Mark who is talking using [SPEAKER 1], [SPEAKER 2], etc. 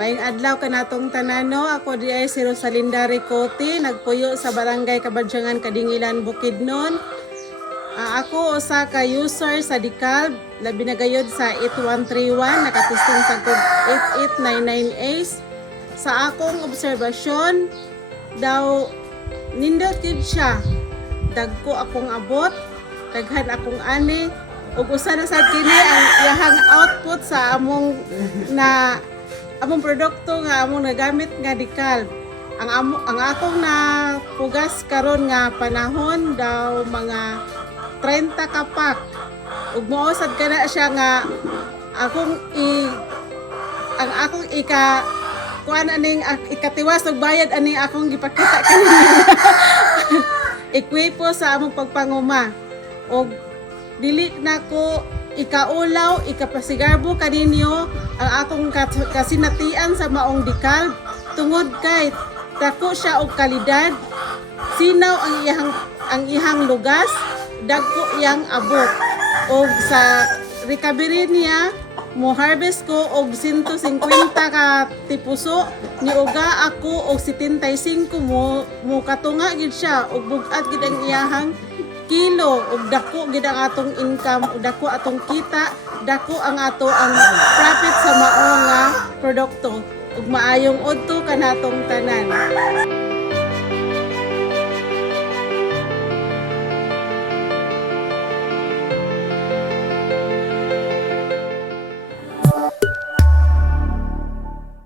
[SPEAKER 1] Maing adlaw ka natong tanano, ako di ay si Rosalinda Ricote, nagpuyo sa Barangay Kabadyangan, Kadingilan, Bukidnon. Ah, ako usa ka user sa Decal, labi na gayod sa 8131, nakatisting sa code 8899Ace. Sa akong obserbasyon, daw nindot gid siya. Dagko akong abot, daghan akong ani, ug usa na sad kini ang iyahang output sa among na among produkto nga among nagamit nga Decal. Ang amo, ang akong na pugas karon nga panahon daw mga 30 ka pack. Ug moosad ka na siya nga akong i ang akong ika kuan aning ikatiwas og bayad ani akong gipakita kanina. Ekwipo sa among pagpanguma. Og dili na ko ikaulaw, ikapasigarbo kaninyo ang akong kat- kasinatian sa maong dikal. Tungod kay dako siya og kalidad sinaw ang iyang ang ihang lugas dagko iyang abot. Og sa recovery niya mo harvest ko og 150 ka tipuso ni uga ako og 75 mo mo katunga gid siya og bugat gid ang iyahang kilo ug dako gid ang atong income ug dako atong kita dako ang ato ang profit sa mao nga produkto. Ug maayong udto kanatong tanan